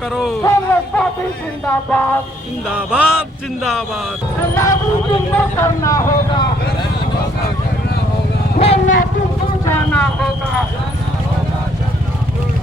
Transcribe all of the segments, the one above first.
करो। कांग्रेस पार्टी जिंदाबाद जिंदाबाद जिंदाबाद। लागू तुमको करना होगा, खेलना तुमको जाना होगा।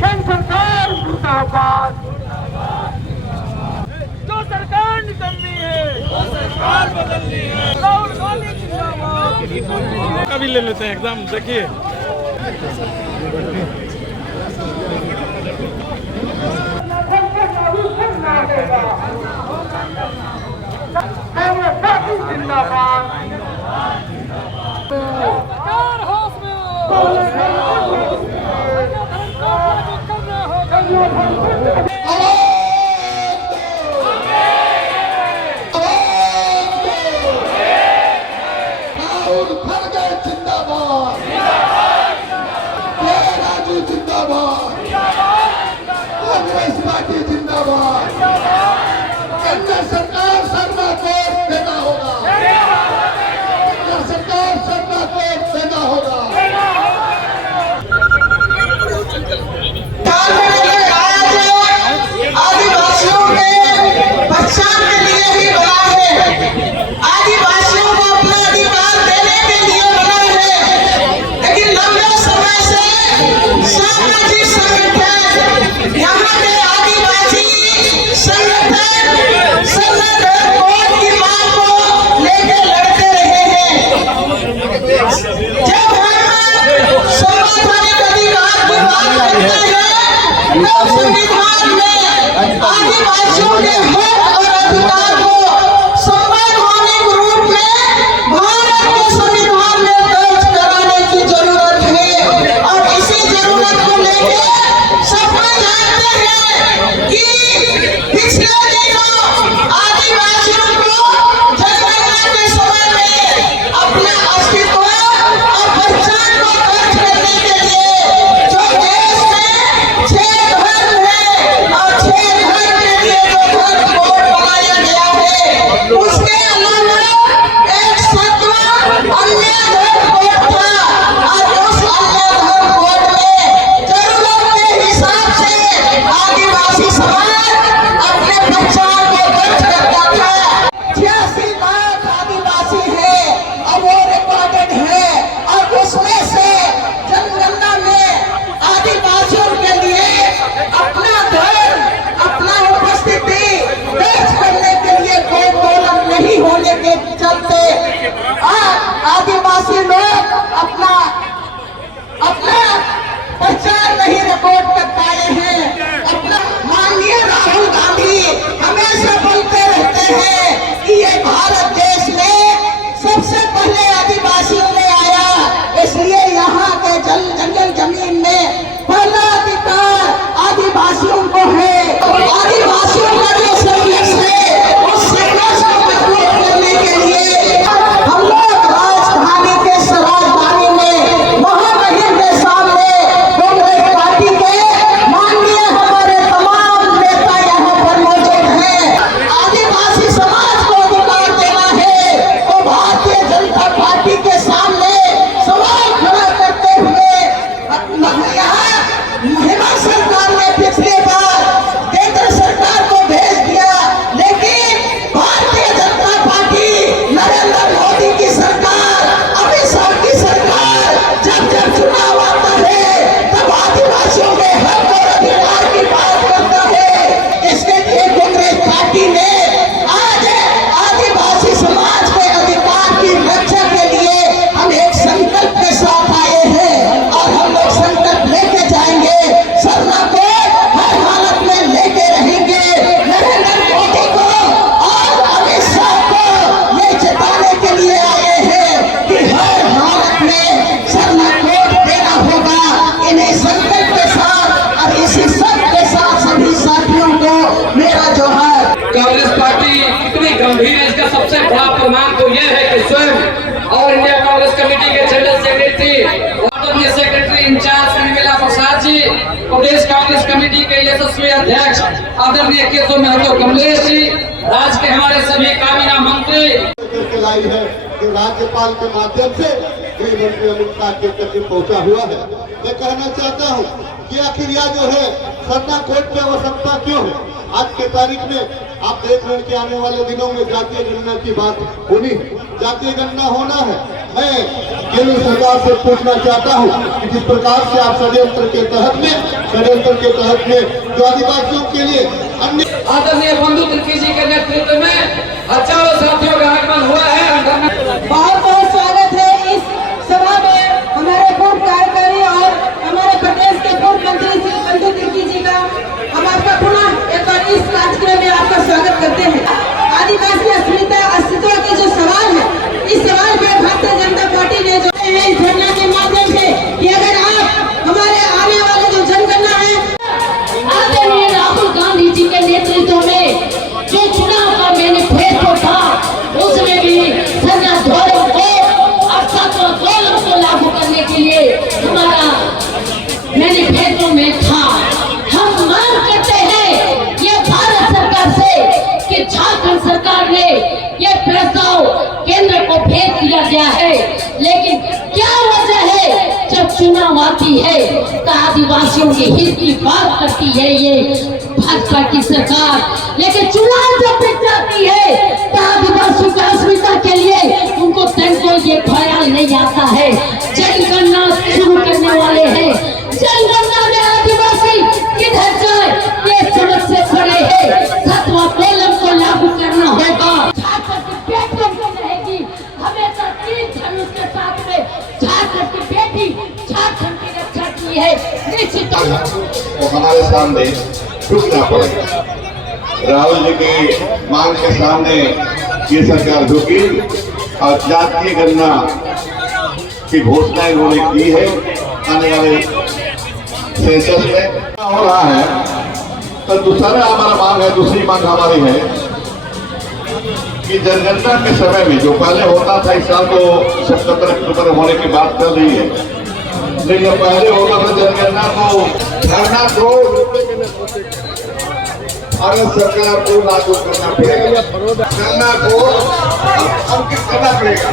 केंद्र सरकार जिंदाबाद। जो सरकार निकलनी है वो सरकार बदलनी है। राहुल गांधी जिंदाबाद। कभी ले लेते हैं एकदम। देखिए कांग्रेस पार्टी जिंदाबाद। कांग्रेस पार्टी जिंदाबाद। केंद्र सरकार सरना कोट देना होगा। केंद्र सरकार सरना कोट देना होगा। आदिवासियों के पहचान के लिए ही बना है, आदिवासियों को अपना अधिकार देने के लिए बना है। लेकिन लंबे समय से सामाजिक संगठन, यहाँ के आदिवासी संगठन कोड की मांग को लेकर लड़ते रहे हैं। जब हम संवैधानिक अधिकार की बात करते हैं तो संविधान में आदिवासियों के हक और अधिकार को संवैधानिक रूप में भारत के संविधान में दर्ज कराने की जरूरत है। और इसी जरूरत को लेकर सब लोग जानते हैं कि पिछले दिनों आदिवासियों को जनगणना के समय में अपना अस्तित्व और पहचान को दर्ज करने के लिए जो देश में 6 धर्म है और 6 धर्म के लिए जो धर्म कोड बनाया गया है, उसके अलावा एक 7वां अन्य धर्म कोड था। और उस अन्य धर्म कोड में जरूरत के हिसाब से आदिवासी समाज अपने पहचान को दर्ज करता था। 86 लाख आदिवासी है और वो रिकॉर्डेड है। और उसमें से जनगणना में आदिवासियों के लिए अपना धर्म, अपना उपस्थिति दर्ज करने के लिए कोई कॉलम नहीं होने के चलते आदिवासी लोग अपना पहचान नहीं रिकॉर्ड कर पाए हैं। अपना माननीय राहुल गांधी हमेशा बोलते रहते हैं कि ये भारत देश में सबसे पहले आदिवासियों में आया, इसलिए यहाँ के जंगल जमीन में पहला अधिकार आदिवासियों को है। आदिवासियों का जो संघर्ष है उस संघर्ष को मजबूत करने के लिए हम लोग राजधानी के राजधानी में महामहिम के सामने कांग्रेस पार्टी के माननीय हमारे तमाम नेता यहाँ पर मौजूद हैं। आदिवासी समाज को अधिकार देना है तो भारतीय जनता पार्टी के सामने सवाल खड़ा करते हुए यहाँ हिमाचल सरकार ने पिछले बार केंद्र सरकार को भेज दिया, लेकिन भारतीय जनता पार्टी नरेंद्र मोदी की सरकार, अमित शाह की सरकार जब चुनाव आता है तब आदिवासियों के हक और अधिकार की बात करता है। इसके लिए कांग्रेस पार्टी ने आज आदिवासी समाज के अधिकार की रक्षा के लिए हम एक संकल्प के साथ आए हैं और हम लोग संकल्प लेके जाएंगे। सरना कोड हर हालत में लेके रहेंगे। नरेंद्र मोदी को और अमित शाह को ये जताने के लिए आए हैं कि हर हालत में सरना कोड देना होगा। इन्हें संकल्प के साथ और इसी सब के साथ सभी साथियों को मेरा जोहार। कांग्रेस पार्टी कितनी गंभीर है इसका सबसे बड़ा प्रमाण तो यह है कि स्वयं और इंडिया कांग्रेस कमेटी के जनरल सेक्रेटरी आदरणीय सेक्रेटरी इंचार्ज निर्मला प्रसाद जी, प्रदेश कांग्रेस कमेटी के यशस्वी अध्यक्ष आदरणीय केशव महतो कमलेश जी, राज्य के हमारे सभी काबीना मंत्री लाई है कि राज्यपाल के माध्यम से गृह मंत्री अमित शाह के तक पहुंचा हुआ है। मैं कहना चाहता हूं कि आखिर यह जो है सरना कोड की आवश्यकता क्यों है? आज के तारीख में आप देख रहे हैं कि आने वाले दिनों में जातीय गणना की बात होनी है, जातीय गणना होना है। मैं केंद्र सरकार से पूछना चाहता हूं कि जिस प्रकार से आप षड्यंत्र के तहत में जो आदिवासियों के लिए अन्य आदरणीय बंधु तिर्की जी के नेतृत्व में हजारों साथियों का आगमन हुआ है। बहुत बहुत स्वागत है इस सभा में हमारे पूर्व कार्यकारी और हमारे प्रदेश के पूर्व मंत्री श्री बंधु तिर्की जी का। हम आपका पुनः एक बार इस कार्यक्रम में आपका स्वागत करते हैं। आदिवासी अस्तित्व के जो सवाल है, इस सवाल पे भारतीय जनता पार्टी ने जो है इस धरना के माध्यम से कि अगर आप हमारे आने वाले जो जनगणना है, आदरणीय राहुल गांधी जी के नेतृत्व में जो चुनाव का मैनिफेस्टो था, उसमें भी सरना धोरण को और सत्व कॉलम को लागू करने के लिए हमारा मैनिफेस्टो में था। हम मांग करते हैं ये भारत सरकार से कि झारखंड सरकार ने ये प्रस्ताव केंद्र को भेज दिया गया है, लेकिन क्या वजह है जब चुनाव आती है तो आदिवासियों के हित की बात करती है ये भाजपा की सरकार, लेकिन चुनाव जब बीत जाती है तो आदिवासियों की अस्मिता के लिए उनको तनको ये ख्याल नहीं आता है। जनगणना शुरू करने वाले हैं, जनगणना में आदिवासी किधर जाए ये समझ से खड़े हैं। सत्वा कॉलम को लागू करना होगा। झारखंड की बेटियों को रहेगी हमेशा तीर धनुष के साथ में झारखंड की बेटी झारखंड की रक्षा की है। निश्चित तो हमारे सामने झुकना पड़ेगा। राहुल जी की मांग के सामने ये सरकार झुकी और जातीय गणना की घोषणा इन्होंने की है। आने वाले सेंसस में हो रहा है तो दूसरा हमारा मांग है, दूसरी मांग हमारी है कि जनगणना के समय में जो पहले होता था, इस साल तो 77 अक्टूबर होने की बात चल रही है, लेकिन जो पहले होता था जनगणना को धरना को भारत सरकार को लागू करना पड़ेगा, गणना को अंकित करना पड़ेगा।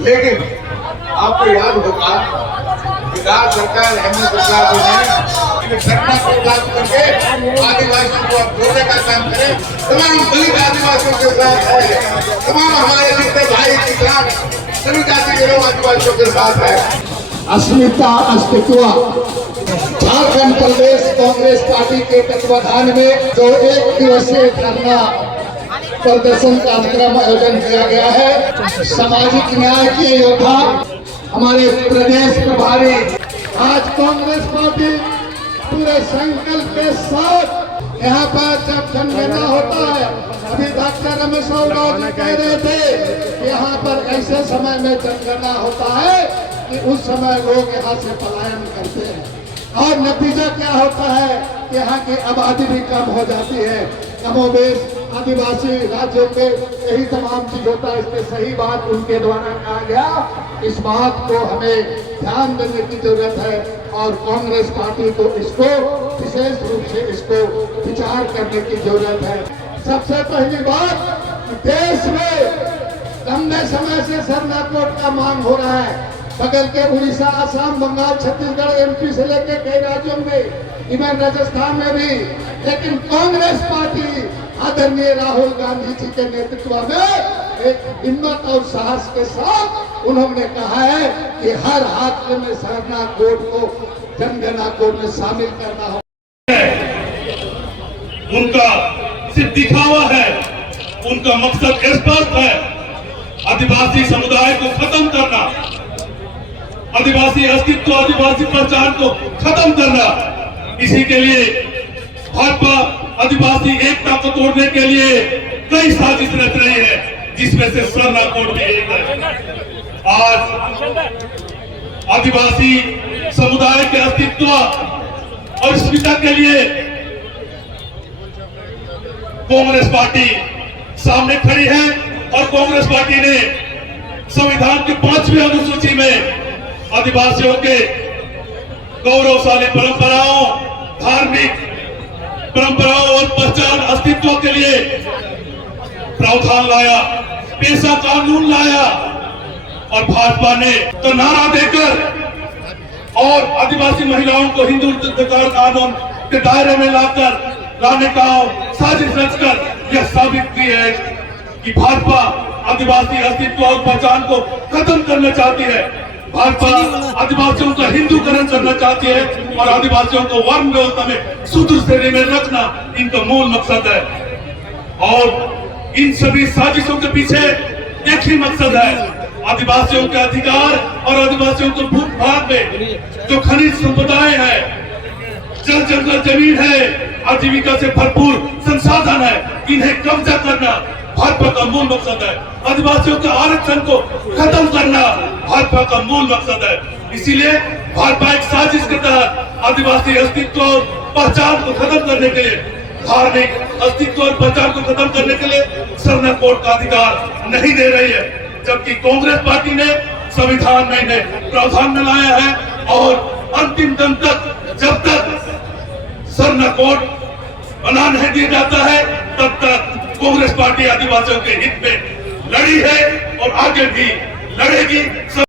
लेकिन आपको याद होगा कि राज्य सरकार, हेमंत सरकार जो है घटना को लागू करके आदिवासियों को अब जोड़ने का काम करे। तमाम दलित आदिवासियों के साथ है, तमाम हमारे जितने भाई किसान सभी जाति के लोग आदिवासियों के साथ है। अस्मिता अस्तित्व झारखंड प्रदेश कांग्रेस पार्टी के तत्वाधान में जो 1 दिवसीय धरना प्रदर्शन कार्यक्रम आयोजन किया गया है, सामाजिक न्याय के योद्धा हमारे प्रदेश प्रभारी आज कांग्रेस पार्टी पूरे संकल्प के साथ यहाँ पर जब जनगणना होता है, अभी डॉक्टर रमेश राव जी कह रहे थे कि यहाँ पर ऐसे समय में जनगणना होता है कि उस समय लोग यहाँ से पलायन करते हैं और नतीजा क्या होता है कि यहाँ की आबादी भी कम हो जाती है। कमोबेश आदिवासी राज्यों के यही तमाम चीज होता है। इसमें सही बात उनके द्वारा कहा गया, इस बात को हमें ध्यान देने की जरूरत है और कांग्रेस पार्टी को इसको विशेष रूप से इसको विचार करने की जरूरत है। सबसे पहली बात, देश में लंबे समय से सरना कोड का मांग हो रहा है। बगल के उड़ीसा, असम, बंगाल, छत्तीसगढ़, एमपी से लेकर कई राज्यों में, इवन राजस्थान में भी, लेकिन कांग्रेस पार्टी आदरणीय राहुल गांधी जी के नेतृत्व में एक हिम्मत और साहस के साथ उन्होंने कहा है कि हर हादसे में सरना कोड को जनगणना कोड में शामिल करना हो। उनका सिर्फ दिखावा है, उनका मकसद स्पष्ट है, आदिवासी समुदाय को खत्म करना, आदिवासी अस्तित्व, आदिवासी पहचान को खत्म करना। इसी के लिए भाजपा आदिवासी एकता को तोड़ने के लिए कई साजिश रच रही है, जिसमें से सरना कोड भी एक है। आज आदिवासी समुदाय के अस्तित्व और अस्मिता के लिए कांग्रेस पार्टी सामने खड़ी है और कांग्रेस पार्टी ने संविधान के 5वीं अनुसूची में आदिवासियों के गौरवशाली परंपराओं, धार्मिक परंपराओं और पहचान अस्तित्व के लिए प्रावधान लाया, पेशा कानून लाया और भाजपा ने तो नारा देकर और आदिवासी महिलाओं को हिंदू अधिकार कानून के दायरे में लाने का साजिश रचकर यह साबित की है कि भाजपा आदिवासी अस्तित्व और पहचान को खत्म करना चाहती है। भाजपा आदिवासियों का हिंदूकरण करना चाहती है और आदिवासियों को वर्ण व्यवस्था में सूत्र श्रेणी में रखना इनका मूल मकसद है। और इन सभी साजिशों के पीछे एक ही मकसद है, आदिवासियों के अधिकार और आदिवासियों को भूख भाग में जो खनिज संपदाएं हैं, जल जंगल जमीन है, आजीविका से भरपूर संसाधन है, इन्हें कब्जा करना भाजपा का मूल मकसद है। आदिवासियों के आरक्षण को खत्म करना भाजपा का मूल मकसद है। इसीलिए भाजपा एक साजिश के तहत आदिवासी अस्तित्व और पहचान को खत्म करने के लिए, धार्मिक अस्तित्व और पहचान को खत्म करने के लिए सरना कोड का अधिकार नहीं दे रही है, जबकि कांग्रेस पार्टी ने संविधान में इन्हें प्रावधान में लाया है और अंतिम दम तक जब तक सरना कोड बना नहीं दिया जाता है तब तक कांग्रेस पार्टी आदिवासियों के हित में लड़ी है और आगे भी लड़ेगी।